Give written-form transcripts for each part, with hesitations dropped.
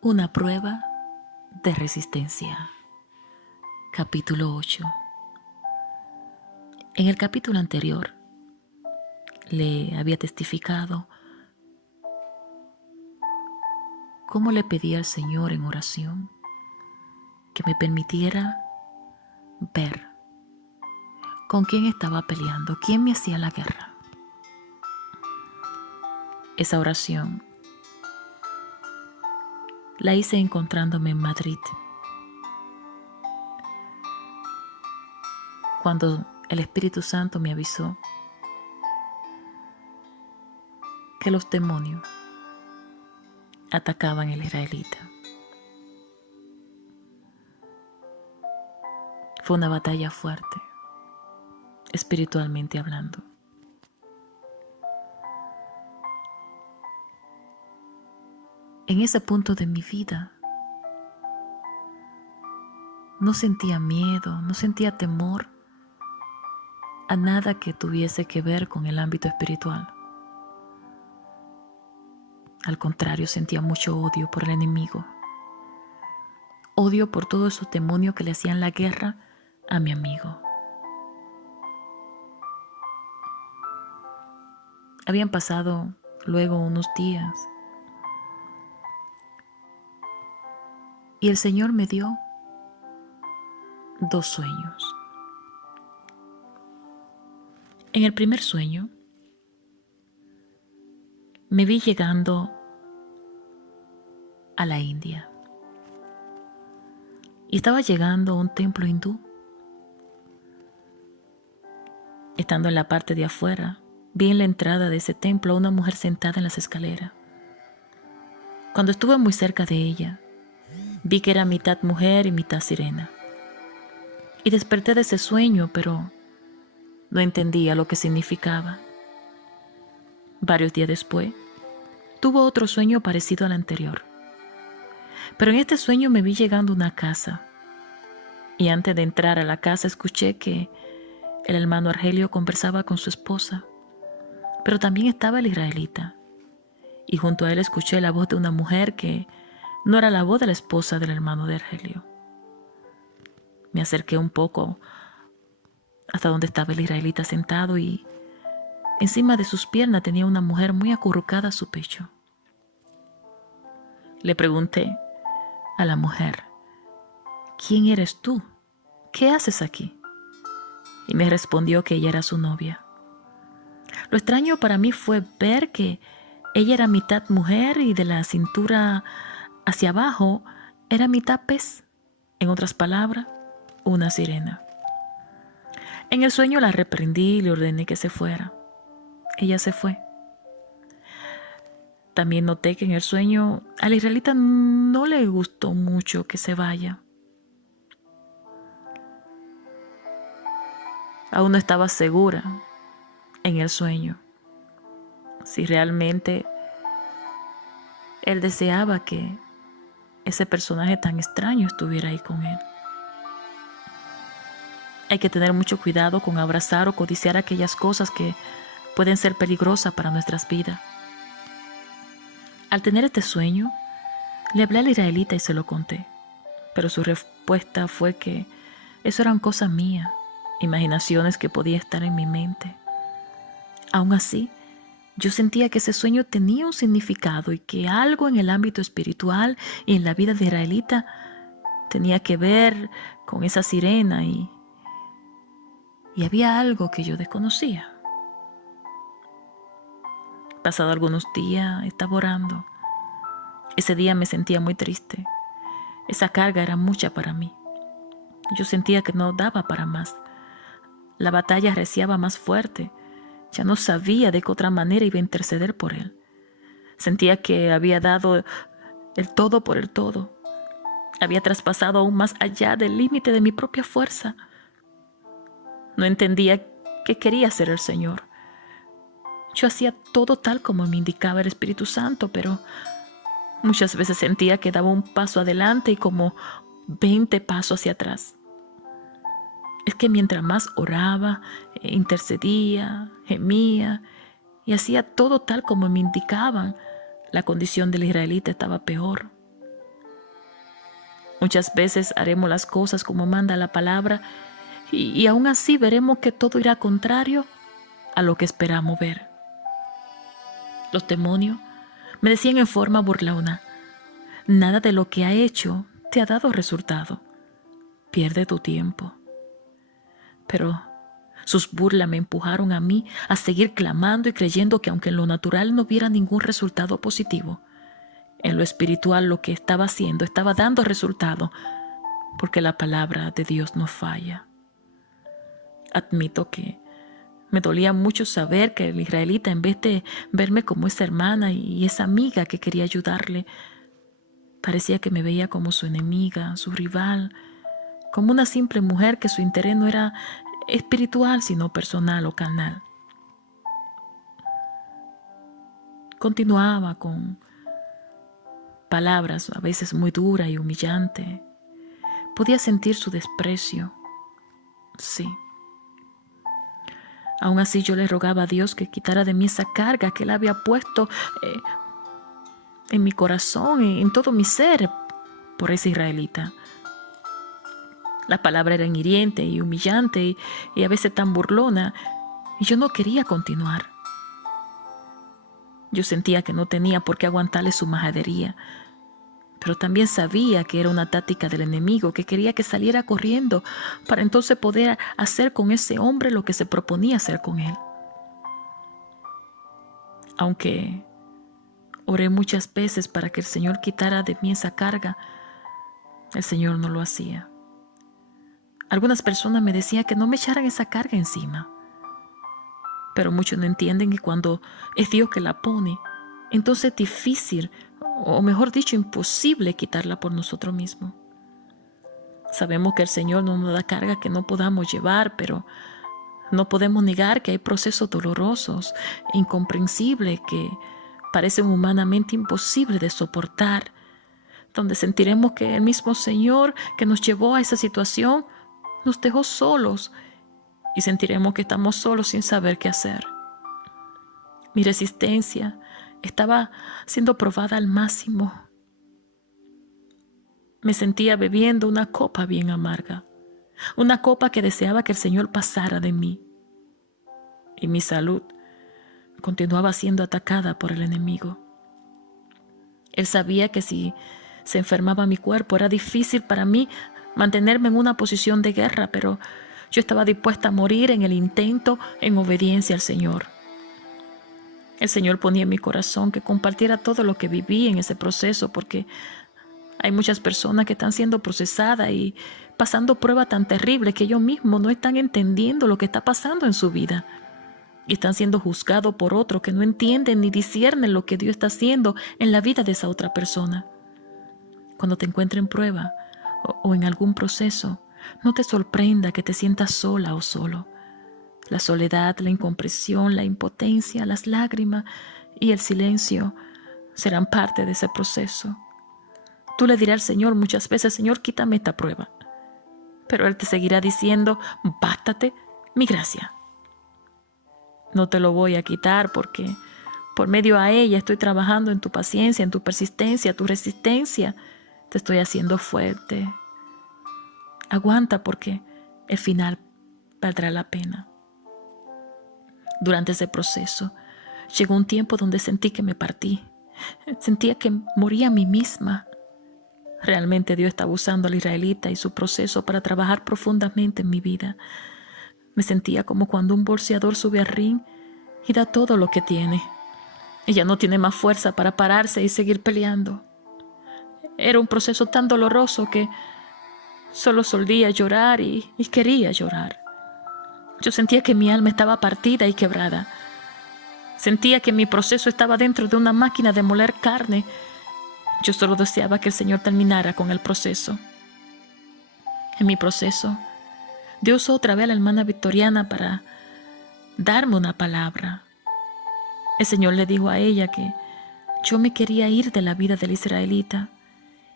Una prueba de resistencia. Capítulo 8. En el capítulo anterior le había testificado cómo le pedí al Señor en oración que me permitiera ver con quién estaba peleando, quién me hacía la guerra. Esa oración la hice encontrándome en Madrid, cuando el Espíritu Santo me avisó que los demonios atacaban al israelita. Fue una batalla fuerte, espiritualmente hablando. En ese punto de mi vida no sentía miedo, no sentía temor a nada que tuviese que ver con el ámbito espiritual. Al contrario, sentía mucho odio por el enemigo. Odio por todos esos demonios que le hacían la guerra a mi amigo. Habían pasado luego unos días y el Señor me dio 2 sueños. En el primer sueño me vi llegando a la India y estaba llegando a un templo hindú. Estando en la parte de afuera, vi en la entrada de ese templo a una mujer sentada en las escaleras. Cuando estuve muy cerca de ella, vi que era mitad mujer y mitad sirena. Y desperté de ese sueño, pero no entendía lo que significaba. Varios días después, tuve otro sueño parecido al anterior. Pero en este sueño me vi llegando a una casa. Y antes de entrar a la casa escuché que el hermano Argelio conversaba con su esposa. Pero también estaba el israelita. Y junto a él escuché la voz de una mujer que no era la voz de la esposa del hermano de Argelio. Me acerqué un poco hasta donde estaba el israelita sentado y encima de sus piernas tenía una mujer muy acurrucada a su pecho. Le pregunté a la mujer: ¿quién eres tú? ¿Qué haces aquí? Y me respondió que ella era su novia. Lo extraño para mí fue ver que ella era mitad mujer y de la cintura hacia abajo era mitad pez. En otras palabras, una sirena. En el sueño la reprendí y le ordené que se fuera. Ella se fue. También noté que en el sueño al israelita no le gustó mucho que se vaya. Aún no estaba segura en el sueño si realmente él deseaba que ese personaje tan extraño estuviera ahí con él. Hay que tener mucho cuidado con abrazar o codiciar aquellas cosas que pueden ser peligrosas para nuestras vidas. Al tener este sueño, le hablé al israelita y se lo conté, pero su respuesta fue que eso eran cosas mías, imaginaciones que podía estar en mi mente. Aún así, yo sentía que ese sueño tenía un significado y que algo en el ámbito espiritual y en la vida de israelita tenía que ver con esa sirena y había algo que yo desconocía. Pasado algunos días, estaba orando. Ese día me sentía muy triste. Esa carga era mucha para mí. Yo sentía que no daba para más. La batalla arreciaba más fuerte. Ya no sabía de qué otra manera iba a interceder por él. Sentía que había dado el todo por el todo. Había traspasado aún más allá del límite de mi propia fuerza. No entendía qué quería hacer el Señor. Yo hacía todo tal como me indicaba el Espíritu Santo, pero muchas veces sentía que daba un paso adelante y como 20 pasos hacia atrás. Es que mientras más oraba, intercedía, gemía y hacía todo tal como me indicaban, la condición del israelita estaba peor. Muchas veces haremos las cosas como manda la palabra y aún así veremos que todo irá contrario a lo que esperamos ver. Los demonios me decían en forma burlona: nada de lo que ha hecho te ha dado resultado. Pierde tu tiempo. Pero sus burlas me empujaron a mí a seguir clamando y creyendo que aunque en lo natural no viera ningún resultado positivo, en lo espiritual lo que estaba haciendo estaba dando resultado, porque la palabra de Dios no falla. Admito que me dolía mucho saber que el israelita, en vez de verme como esa hermana y esa amiga que quería ayudarle, parecía que me veía como su enemiga, su rival, como una simple mujer que su interés no era espiritual, sino personal o carnal. Continuaba con palabras a veces muy duras y humillantes. Podía sentir su desprecio. Sí. Aún así yo le rogaba a Dios que quitara de mí esa carga que Él había puesto en mi corazón, en todo mi ser, por ese israelita. La palabra era hiriente y humillante y a veces tan burlona, y yo no quería continuar. Yo sentía que no tenía por qué aguantarle su majadería, pero también sabía que era una táctica del enemigo que quería que saliera corriendo para entonces poder hacer con ese hombre lo que se proponía hacer con él. Aunque oré muchas veces para que el Señor quitara de mí esa carga, el Señor no lo hacía. Algunas personas me decían que no me echaran esa carga encima, pero muchos no entienden que cuando es Dios que la pone, entonces es difícil, o mejor dicho, imposible quitarla por nosotros mismos. Sabemos que el Señor no nos da carga que no podamos llevar, pero no podemos negar que hay procesos dolorosos e incomprensibles que parecen humanamente imposibles de soportar, donde sentiremos que el mismo Señor que nos llevó a esa situación nos dejó solos y sentiremos que estamos solos sin saber qué hacer. Mi resistencia estaba siendo probada al máximo. Me sentía bebiendo una copa bien amarga, una copa que deseaba que el Señor pasara de mí. Y mi salud continuaba siendo atacada por el enemigo. Él sabía que si se enfermaba mi cuerpo era difícil para mí mantenerme en una posición de guerra, pero yo estaba dispuesta a morir en el intento en obediencia al Señor. El Señor ponía en mi corazón que compartiera todo lo que viví en ese proceso, porque hay muchas personas que están siendo procesadas y pasando pruebas tan terribles que ellos mismos no están entendiendo lo que está pasando en su vida. Y están siendo juzgados por otros que no entienden ni disciernen lo que Dios está haciendo en la vida de esa otra persona. Cuando te encuentres en prueba o en algún proceso, no te sorprenda que te sientas sola o solo. La soledad, la incomprensión, la impotencia, las lágrimas y el silencio serán parte de ese proceso. Tú le dirás al Señor muchas veces: Señor, quítame esta prueba. Pero Él te seguirá diciendo: bástate mi gracia. No te lo voy a quitar porque por medio a ella estoy trabajando en tu paciencia, en tu persistencia, tu resistencia. Te estoy haciendo fuerte. Aguanta porque el final valdrá la pena. Durante ese proceso llegó un tiempo donde sentí que me partí. Sentía que moría a mí misma. Realmente Dios estaba usando al israelita y su proceso para trabajar profundamente en mi vida. Me sentía como cuando un boxeador sube al ring y da todo lo que tiene. Ella no tiene más fuerza para pararse y seguir peleando. Era un proceso tan doloroso que solo solía llorar y quería llorar. Yo sentía que mi alma estaba partida y quebrada. Sentía que mi proceso estaba dentro de una máquina de moler carne. Yo solo deseaba que el Señor terminara con el proceso. En mi proceso, Dios usó otra vez a la hermana Victoriana para darme una palabra. El Señor le dijo a ella que yo me quería ir de la vida del israelita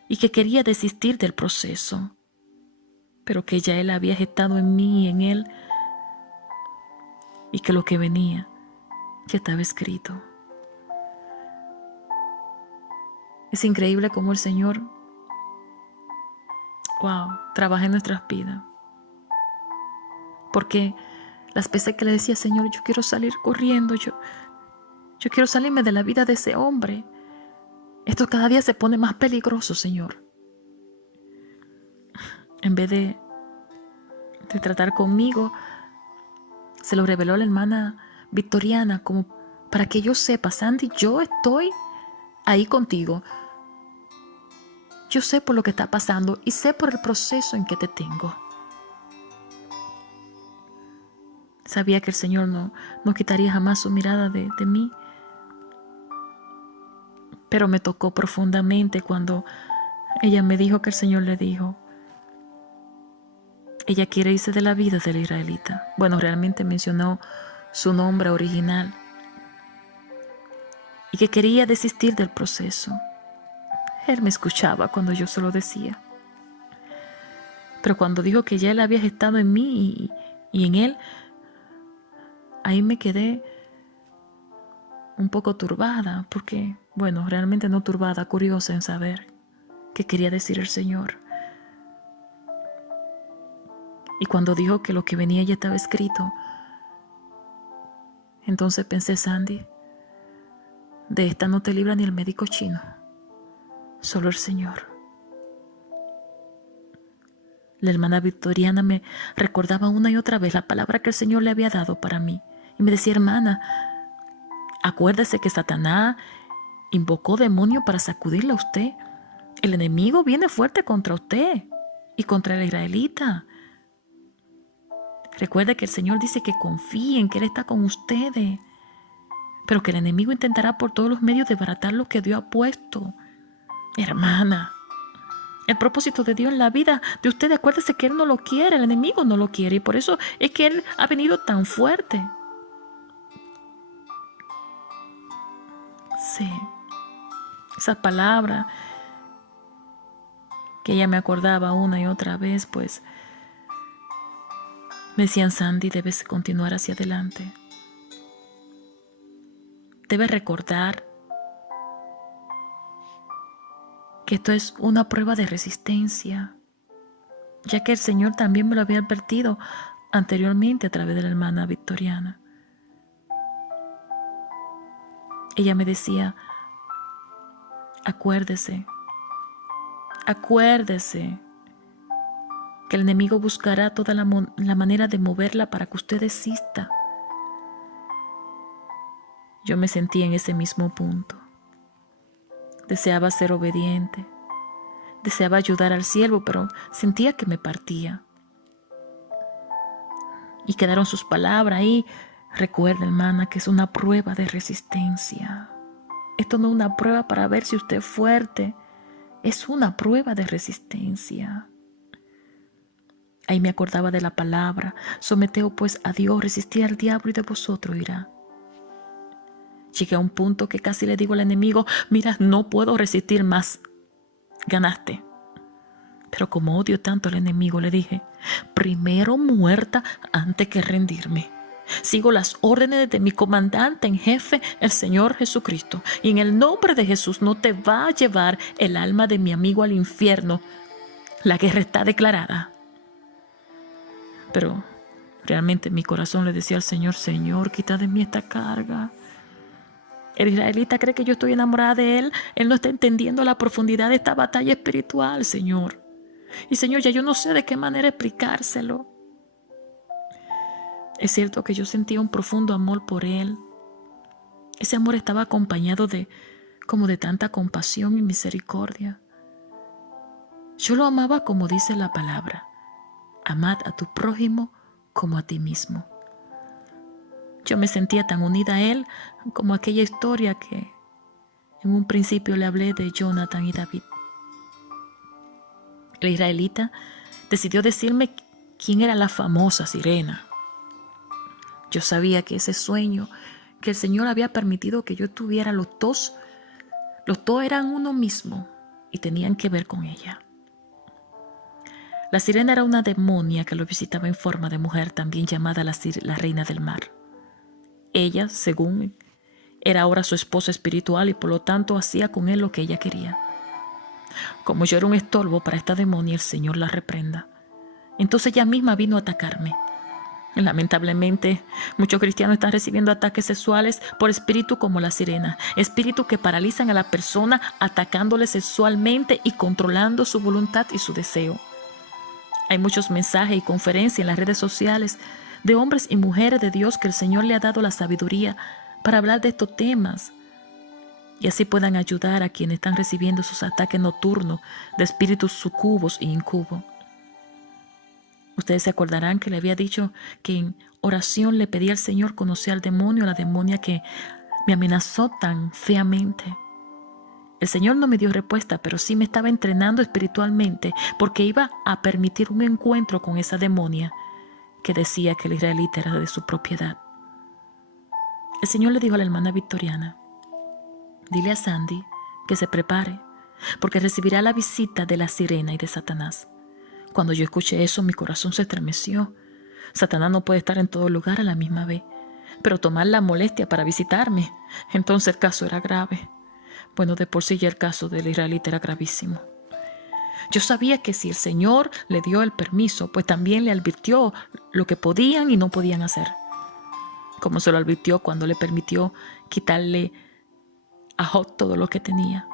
y que quería desistir del proceso, pero que ya Él había gestado en mí y en Él, y que lo que venía ya estaba escrito. Es increíble cómo el Señor trabaja en nuestras vidas. Porque las veces que le decía, Señor, yo quiero salir corriendo, yo quiero salirme de la vida de ese hombre. Esto cada día se pone más peligroso, Señor. En vez de tratar conmigo, se lo reveló la hermana Victoriana como para que yo sepa, Sandy, yo estoy ahí contigo. Yo sé por lo que está pasando y sé por el proceso en que te tengo. Sabía que el Señor no quitaría jamás su mirada de mí. Pero me tocó profundamente cuando ella me dijo que el Señor le dijo, ella quiere irse de la vida del israelita. Bueno, realmente mencionó su nombre original. Y que quería desistir del proceso. Él me escuchaba cuando yo se lo decía. Pero cuando dijo que ya él había estado en mí y en él, ahí me quedé un poco turbada, porque, bueno, realmente no turbada, curiosa en saber qué quería decir el Señor. Y cuando dijo que lo que venía ya estaba escrito, entonces pensé, Sandy, de esta no te libra ni el médico chino, solo el Señor. La hermana Victoriana me recordaba una y otra vez la palabra que el Señor le había dado para mí. Y me decía, hermana, acuérdese que Satanás invocó demonio para sacudirle a usted. El enemigo viene fuerte contra usted y contra el israelita. Recuerde que el Señor dice que confíen, que Él está con ustedes, pero que el enemigo intentará por todos los medios desbaratar lo que Dios ha puesto. Hermana, el propósito de Dios en la vida de ustedes, acuérdese que Él no lo quiere, el enemigo no lo quiere, y por eso es que Él ha venido tan fuerte. Sí, esa palabra que ella me acordaba una y otra vez, pues me decían, Sandy, debes continuar hacia adelante. Debes recordar que esto es una prueba de resistencia, ya que el Señor también me lo había advertido anteriormente a través de la hermana Victoriana. Ella me decía, acuérdese que el enemigo buscará toda la manera de moverla para que usted desista. Yo me sentía en ese mismo punto. Deseaba ser obediente, deseaba ayudar al siervo, pero sentía que me partía. Y quedaron sus palabras ahí. Recuerda, hermana, que es una prueba de resistencia. Esto no es una prueba para ver si usted es fuerte, es una prueba de resistencia. Ahí me acordaba de la palabra, someteos pues a Dios, resistid al diablo y de vosotros irá. Llegué a un punto que casi le digo al enemigo, mira, no puedo resistir más, ganaste. Pero como odio tanto al enemigo, le dije, primero muerta antes que rendirme. Sigo las órdenes de mi comandante en jefe, el Señor Jesucristo. Y en el nombre de Jesús no te va a llevar el alma de mi amigo al infierno. La guerra está declarada. Pero realmente mi corazón le decía al Señor, Señor, quita de mí esta carga. El israelita cree que yo estoy enamorada de él. Él no está entendiendo la profundidad de esta batalla espiritual, Señor. Y Señor, ya yo no sé de qué manera explicárselo. Es cierto que yo sentía un profundo amor por él. Ese amor estaba acompañado de tanta compasión y misericordia. Yo lo amaba como dice la palabra. Amad a tu prójimo como a ti mismo. Yo me sentía tan unida a él como aquella historia que en un principio le hablé de Jonathan y David. El israelita decidió decirme quién era la famosa sirena. Yo sabía que ese sueño que el Señor había permitido que yo tuviera, los dos eran uno mismo y tenían que ver con ella. La sirena era una demonia que lo visitaba en forma de mujer, también llamada la reina del mar. Ella, según, era ahora su esposa espiritual y por lo tanto hacía con él lo que ella quería. Como yo era un estorbo para esta demonia, el Señor la reprenda. Entonces ella misma vino a atacarme. Lamentablemente, muchos cristianos están recibiendo ataques sexuales por espíritus como la sirena, espíritus que paralizan a la persona atacándole sexualmente y controlando su voluntad y su deseo. Hay muchos mensajes y conferencias en las redes sociales de hombres y mujeres de Dios que el Señor le ha dado la sabiduría para hablar de estos temas y así puedan ayudar a quienes están recibiendo sus ataques nocturnos de espíritus sucubos e incubos. Ustedes se acordarán que le había dicho que en oración le pedí al Señor conocer al demonio o la demonia que me amenazó tan feamente. El Señor no me dio respuesta, pero sí me estaba entrenando espiritualmente porque iba a permitir un encuentro con esa demonia que decía que el israelita era de su propiedad. El Señor le dijo a la hermana Victoriana: dile a Sandy que se prepare porque recibirá la visita de la sirena y de Satanás. Cuando yo escuché eso, mi corazón se estremeció. Satanás no puede estar en todo lugar a la misma vez, pero tomar la molestia para visitarme, entonces el caso era grave. Bueno, de por sí ya el caso del israelita era gravísimo. Yo sabía que si el Señor le dio el permiso, pues también le advirtió lo que podían y no podían hacer. Como se lo advirtió cuando le permitió quitarle a Job todo lo que tenía.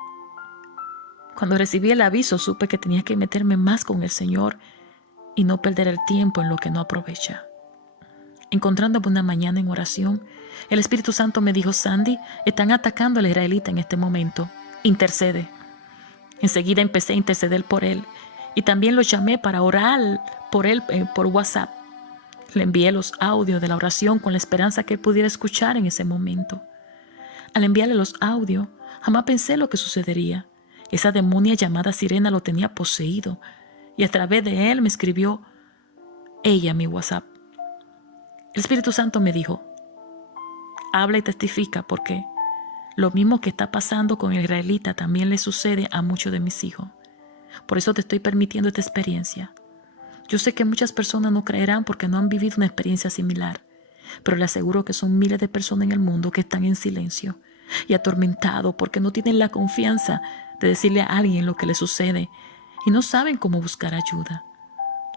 Cuando recibí el aviso, supe que tenía que meterme más con el Señor y no perder el tiempo en lo que no aprovecha. Encontrándome una mañana en oración, el Espíritu Santo me dijo: Sandy, están atacando al israelita en este momento. Intercede. Enseguida empecé a interceder por él y también lo llamé para orar por él por WhatsApp. Le envié los audios de la oración con la esperanza que él pudiera escuchar en ese momento. Al enviarle los audios, jamás pensé lo que sucedería. Esa demonia llamada sirena lo tenía poseído y a través de él me escribió ella mi WhatsApp. El Espíritu Santo me dijo: habla y testifica, porque lo mismo que está pasando con el israelita también le sucede a muchos de mis hijos. Por eso te estoy permitiendo esta experiencia. Yo sé que muchas personas no creerán porque no han vivido una experiencia similar, pero le aseguro que son miles de personas en el mundo que están en silencio y atormentados porque no tienen la confianza de decirle a alguien lo que les sucede y no saben cómo buscar ayuda.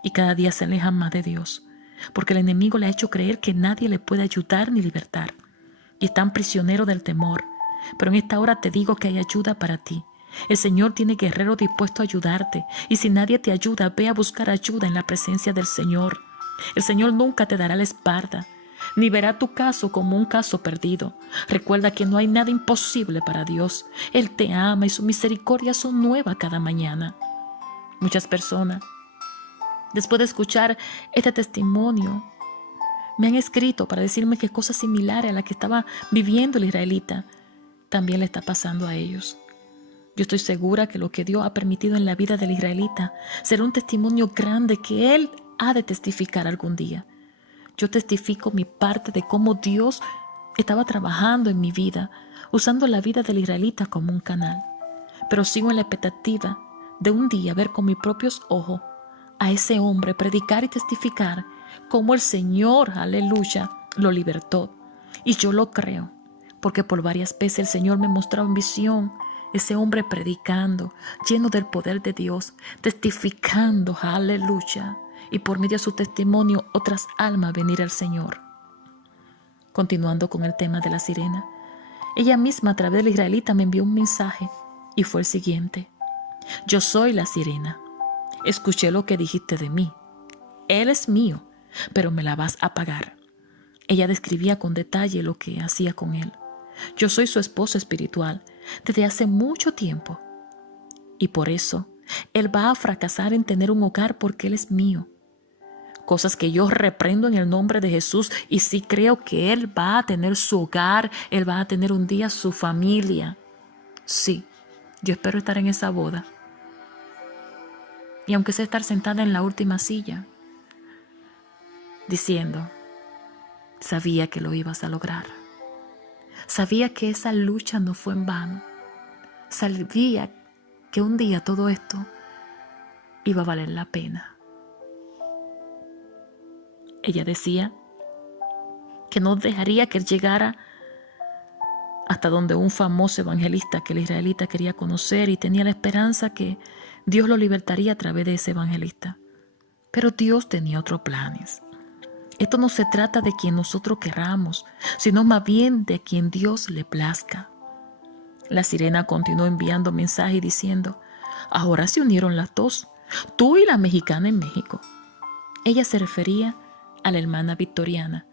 Y cada día se alejan más de Dios, porque el enemigo le ha hecho creer que nadie le puede ayudar ni libertar. Y están prisioneros del temor. Pero en esta hora te digo que hay ayuda para ti. El Señor tiene guerreros dispuestos a ayudarte. Y si nadie te ayuda, ve a buscar ayuda en la presencia del Señor. El Señor nunca te dará la espalda, ni verá tu caso como un caso perdido. Recuerda que no hay nada imposible para Dios. Él te ama y sus misericordias son nuevas cada mañana. Muchas personas, después de escuchar este testimonio, me han escrito para decirme que cosas similares a las que estaba viviendo el israelita también le está pasando a ellos. Yo estoy segura que lo que Dios ha permitido en la vida del israelita será un testimonio grande que él ha de testificar algún día. Yo testifico mi parte de cómo Dios estaba trabajando en mi vida, usando la vida del israelita como un canal. Pero sigo en la expectativa de un día ver con mis propios ojos a ese hombre predicar y testificar cómo el Señor, aleluya, lo libertó. Y yo lo creo, porque por varias veces el Señor me mostraba en visión ese hombre predicando, lleno del poder de Dios, testificando, aleluya, y por medio de su testimonio otras almas venir al Señor. Continuando con el tema de la sirena, ella misma a través del israelita me envió un mensaje y fue el siguiente: yo soy la sirena. Escuché lo que dijiste de mí. Él es mío, pero me la vas a pagar. Ella describía con detalle lo que hacía con él. Yo soy su esposa espiritual desde hace mucho tiempo. Y por eso, él va a fracasar en tener un hogar porque él es mío. Cosas que yo reprendo en el nombre de Jesús y sí creo que él va a tener su hogar, él va a tener un día su familia. Sí, yo espero estar en esa boda. Y aunque sé estar sentada en la última silla, diciendo, sabía que lo ibas a lograr. Sabía que esa lucha no fue en vano. Sabía que un día todo esto iba a valer la pena. Ella decía que no dejaría que él llegara hasta donde un famoso evangelista que el israelita quería conocer y tenía la esperanza que Dios lo libertaría a través de ese evangelista. Pero Dios tenía otros planes. Esto no se trata de quien nosotros querramos, sino más bien de quien Dios le plazca. La sirena continuó enviando mensajes y diciendo: ahora se unieron las dos, tú y la mexicana en México. Ella se refería a la hermana Victoriana,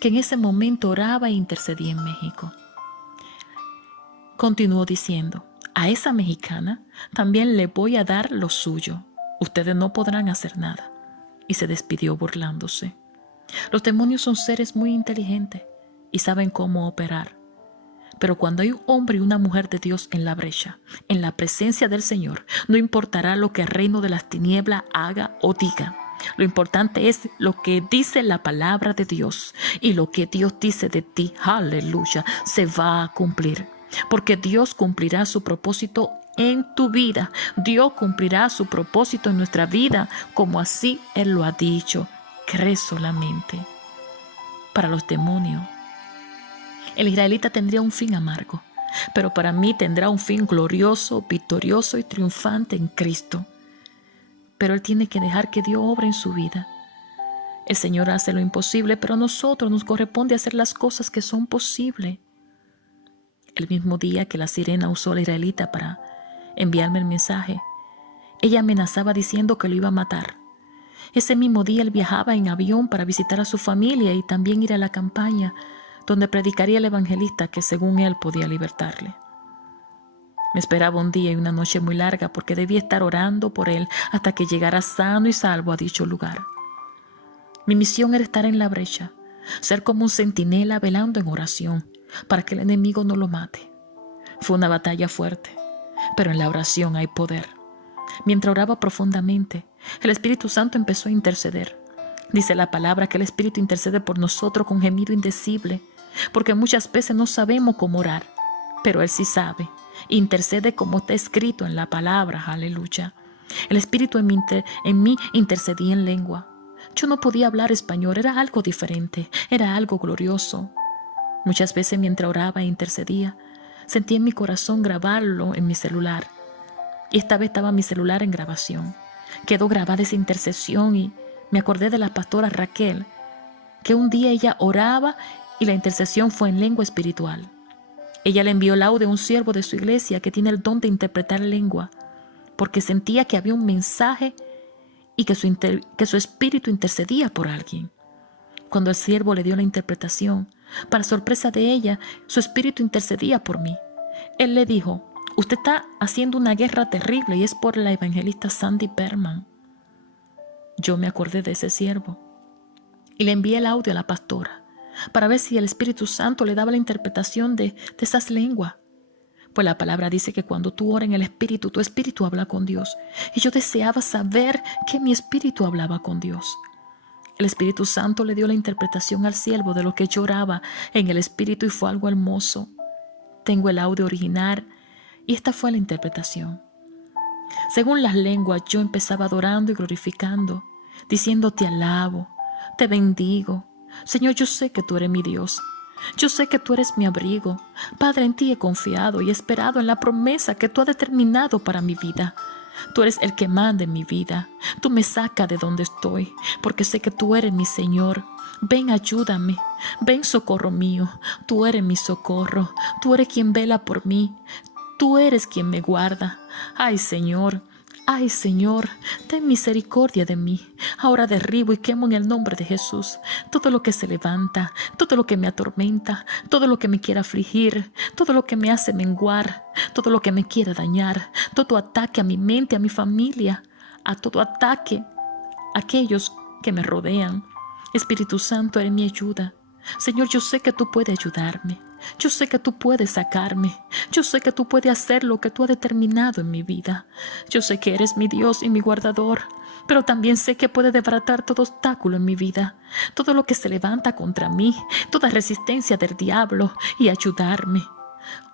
que en ese momento oraba e intercedía en México. Continuó diciendo: a esa mexicana también le voy a dar lo suyo. Ustedes no podrán hacer nada. Y se despidió burlándose. Los demonios son seres muy inteligentes y saben cómo operar. Pero cuando hay un hombre y una mujer de Dios en la brecha, en la presencia del Señor, no importará lo que el reino de las tinieblas haga o diga. Lo importante es lo que dice la palabra de Dios, y lo que Dios dice de ti, aleluya, se va a cumplir. Porque Dios cumplirá su propósito en tu vida. Dios cumplirá su propósito en nuestra vida, como así Él lo ha dicho. Cree solamente. Para los demonios, el israelita tendría un fin amargo, pero para mí tendrá un fin glorioso, victorioso y triunfante en Cristo. Pero él tiene que dejar que Dios obre en su vida. El Señor hace lo imposible, pero a nosotros nos corresponde hacer las cosas que son posibles. El mismo día que la sirena usó a la israelita para enviarme el mensaje, ella amenazaba diciendo que lo iba a matar. Ese mismo día él viajaba en avión para visitar a su familia y también ir a la campaña donde predicaría el evangelista que según él podía libertarle. Me esperaba un día y una noche muy larga porque debía estar orando por él hasta que llegara sano y salvo a dicho lugar. Mi misión era estar en la brecha, ser como un centinela velando en oración para que el enemigo no lo mate. Fue una batalla fuerte, pero en la oración hay poder. Mientras oraba profundamente, el Espíritu Santo empezó a interceder. Dice la palabra que el Espíritu intercede por nosotros con gemido indecible, porque muchas veces no sabemos cómo orar, pero Él sí sabe. Intercede como está escrito en la palabra, aleluya. El Espíritu en mí intercedía en lengua. Yo no podía hablar español, era algo diferente, era algo glorioso. Muchas veces mientras oraba e intercedía, sentí en mi corazón grabarlo en mi celular. Y esta vez estaba mi celular en grabación. Quedó grabada esa intercesión y me acordé de la pastora Raquel, que un día ella oraba y la intercesión fue en lengua espiritual. Ella le envió el audio a un siervo de su iglesia que tiene el don de interpretar lengua, porque sentía que había un mensaje y que su espíritu intercedía por alguien. Cuando el siervo le dio la interpretación, para sorpresa de ella, su espíritu intercedía por mí. Él le dijo: usted está haciendo una guerra terrible y es por la evangelista Sandy Berman. Yo me acordé de ese siervo y le envié el audio a la pastora para ver si el Espíritu Santo le daba la interpretación de esas lenguas. Pues la palabra dice que cuando tú oras en el Espíritu, tu espíritu habla con Dios. Y yo deseaba saber que mi espíritu hablaba con Dios. El Espíritu Santo le dio la interpretación al siervo de lo que yo oraba en el Espíritu y fue algo hermoso. Tengo el audio original y esta fue la interpretación. Según las lenguas, yo empezaba adorando y glorificando, diciendo: te alabo, te bendigo. Señor, yo sé que tú eres mi Dios. Yo sé que tú eres mi abrigo. Padre, en ti he confiado y esperado en la promesa que tú has determinado para mi vida. Tú eres el que manda en mi vida. Tú me sacas de donde estoy, porque sé que tú eres mi Señor. Ven, ayúdame. Ven, socorro mío. Tú eres mi socorro. Tú eres quien vela por mí. Tú eres quien me guarda. Ay, Señor, ten misericordia de mí. Ahora derribo y quemo en el nombre de Jesús todo lo que se levanta, todo lo que me atormenta, todo lo que me quiera afligir, todo lo que me hace menguar, todo lo que me quiera dañar, todo ataque a mi mente, a mi familia, a todo ataque a aquellos que me rodean. Espíritu Santo, eres mi ayuda. Señor, yo sé que tú puedes ayudarme. Yo sé que tú puedes sacarme. Yo sé que tú puedes hacer lo que tú has determinado en mi vida. Yo sé que eres mi Dios y mi guardador, pero también sé que puedes desbaratar todo obstáculo en mi vida, todo lo que se levanta contra mí, toda resistencia del diablo y ayudarme.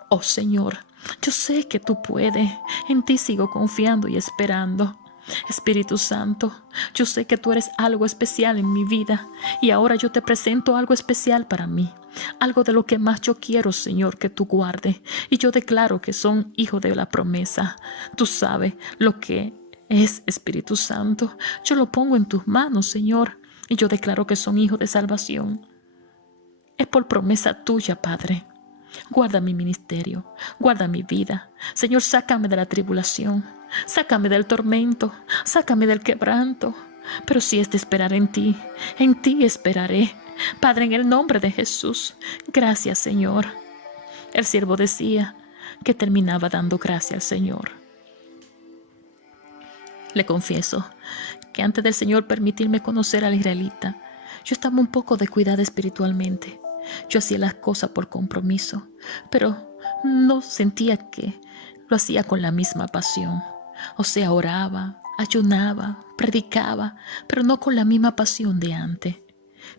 Oh Señor, yo sé que tú puedes. En ti sigo confiando y esperando. Espíritu Santo, yo sé que tú eres algo especial en mi vida y ahora yo te presento algo especial para mí. Algo de lo que más yo quiero, Señor, que tú guardes. Y yo declaro que son hijos de la promesa. Tú sabes lo que es, Espíritu Santo. Yo lo pongo en tus manos, Señor. Y yo declaro que son hijos de salvación. Es por promesa tuya, Padre. Guarda mi ministerio, guarda mi vida. Señor, sácame de la tribulación, sácame del tormento, sácame del quebranto. Pero si es de esperar en ti esperaré. Padre, en el nombre de Jesús, gracias, Señor. El siervo decía que terminaba dando gracias al Señor. Le confieso que antes del Señor permitirme conocer al israelita, yo estaba un poco descuidada espiritualmente. Yo hacía las cosas por compromiso, pero no sentía que lo hacía con la misma pasión. O sea, oraba, ayunaba, predicaba, pero no con la misma pasión de antes.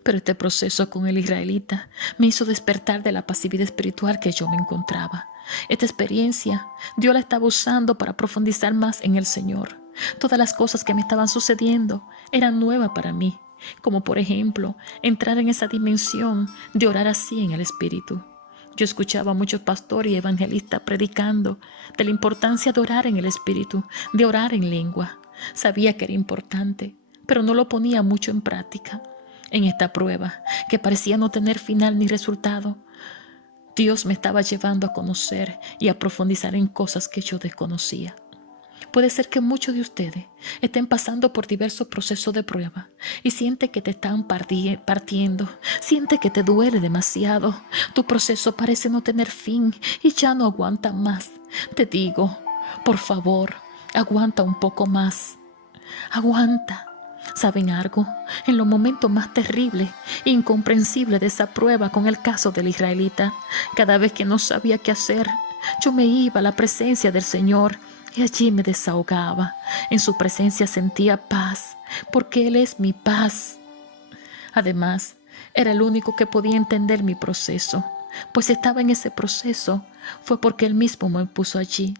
Pero este proceso con el israelita me hizo despertar de la pasividad espiritual que yo me encontraba. Esta experiencia Dios la estaba usando para profundizar más en el Señor. Todas las cosas que me estaban sucediendo eran nuevas para mí, como por ejemplo entrar en esa dimensión de orar así en el Espíritu. Yo escuchaba a muchos pastores y evangelistas predicando de la importancia de orar en el Espíritu, de orar en lengua. Sabía que era importante, pero no lo ponía mucho en práctica. En esta prueba, que parecía no tener final ni resultado, Dios me estaba llevando a conocer y a profundizar en cosas que yo desconocía. Puede ser que muchos de ustedes estén pasando por diversos procesos de prueba y siente que te están partiendo, siente que te duele demasiado. Tu proceso parece no tener fin y ya no aguanta más. Te digo, por favor, aguanta un poco más. Aguanta. ¿Saben algo? En los momentos más terribles e incomprensibles de esa prueba con el caso del israelita, cada vez que no sabía qué hacer, yo me iba a la presencia del Señor y allí me desahogaba. En su presencia sentía paz, porque Él es mi paz. Además, era el único que podía entender mi proceso, pues estaba en ese proceso, fue porque Él mismo me puso allí.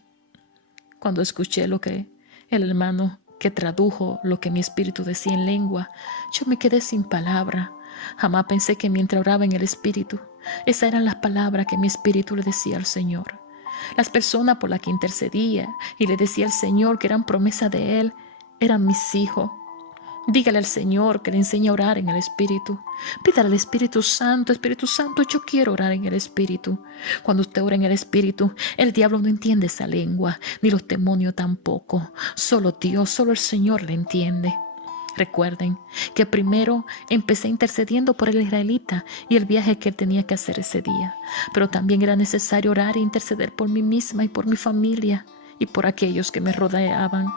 Cuando escuché lo que el hermano que tradujo lo que mi espíritu decía en lengua, yo me quedé sin palabra. Jamás pensé que mientras oraba en el Espíritu, esas eran las palabras que mi espíritu le decía al Señor. Las personas por las que intercedía y le decía al Señor que eran promesa de Él, eran mis hijos. Dígale al Señor que le enseñe a orar en el Espíritu. Pídale al Espíritu Santo, yo quiero orar en el Espíritu. Cuando usted ora en el Espíritu, el diablo no entiende esa lengua, ni los demonios tampoco. Solo Dios, solo el Señor le entiende. Recuerden que primero empecé intercediendo por el israelita y el viaje que él tenía que hacer ese día. Pero también era necesario orar e interceder por mí misma y por mi familia y por aquellos que me rodeaban.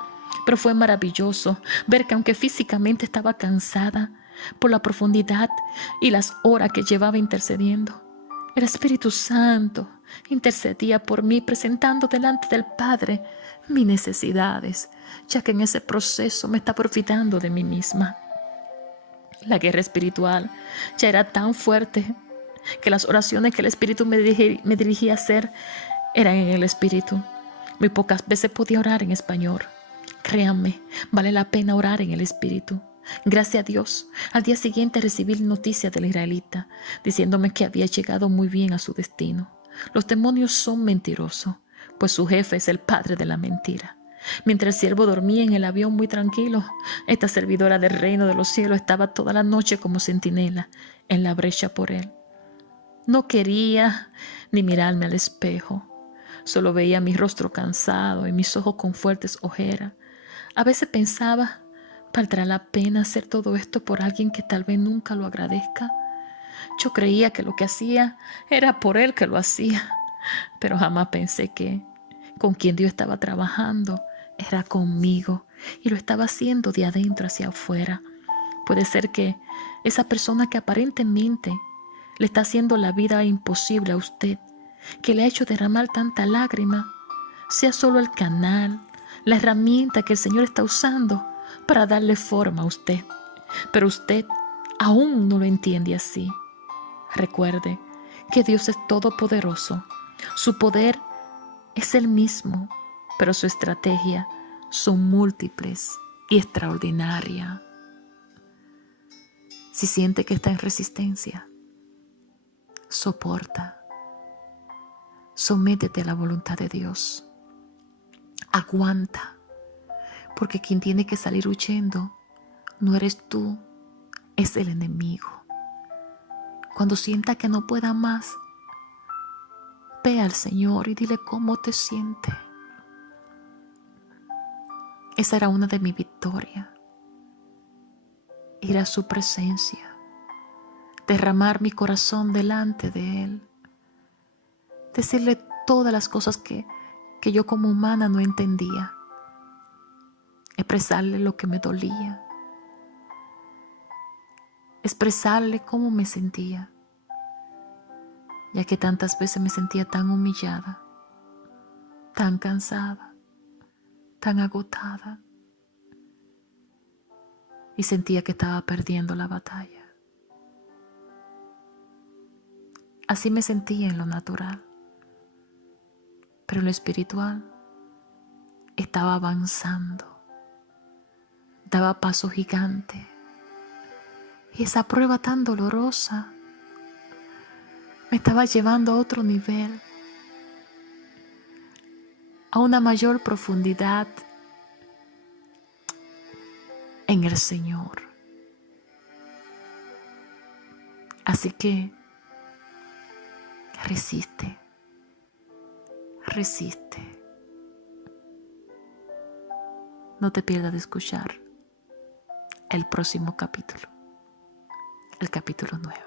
Pero fue maravilloso ver que aunque físicamente estaba cansada por la profundidad y las horas que llevaba intercediendo, el Espíritu Santo intercedía por mí, presentando delante del Padre mis necesidades, ya que en ese proceso me estaba olvidando de mí misma. La guerra espiritual ya era tan fuerte que las oraciones que el Espíritu me dirigía a hacer eran en el Espíritu. Muy pocas veces podía orar en español. Créanme, vale la pena orar en el Espíritu. Gracias a Dios, al día siguiente recibí noticias del israelita, diciéndome que había llegado muy bien a su destino. Los demonios son mentirosos, pues su jefe es el padre de la mentira. Mientras el siervo dormía en el avión muy tranquilo, esta servidora del reino de los cielos estaba toda la noche como centinela en la brecha por él. No quería ni mirarme al espejo. Solo veía mi rostro cansado y mis ojos con fuertes ojeras. A veces pensaba, ¿valdrá la pena hacer todo esto por alguien que tal vez nunca lo agradezca? Yo creía que lo que hacía era por él que lo hacía, pero jamás pensé que con quien Dios estaba trabajando era conmigo y lo estaba haciendo de adentro hacia afuera. Puede ser que esa persona que aparentemente le está haciendo la vida imposible a usted, que le ha hecho derramar tanta lágrima, sea solo el canal, la herramienta que el Señor está usando para darle forma a usted. Pero usted aún no lo entiende así. Recuerde que Dios es todopoderoso. Su poder es el mismo, pero su estrategia son múltiples y extraordinarias. Si siente que está en resistencia, soporta. Sométete a la voluntad de Dios. Aguanta, porque quien tiene que salir huyendo no eres tú, es el enemigo. Cuando sienta que no pueda más, ve al Señor y dile cómo te sientes. Esa era una de mis victorias. Ir a su presencia, derramar mi corazón delante de Él, decirle todas las cosas que yo como humana no entendía, expresarle lo que me dolía, expresarle cómo me sentía, ya que tantas veces me sentía tan humillada, tan cansada, tan agotada, y sentía que estaba perdiendo la batalla. Así me sentía en lo natural, pero en lo espiritual estaba avanzando, daba paso gigante, y esa prueba tan dolorosa me estaba llevando a otro nivel, a una mayor profundidad en el Señor. Así que resiste, resiste. No te pierdas de escuchar el próximo capítulo, el capítulo 9.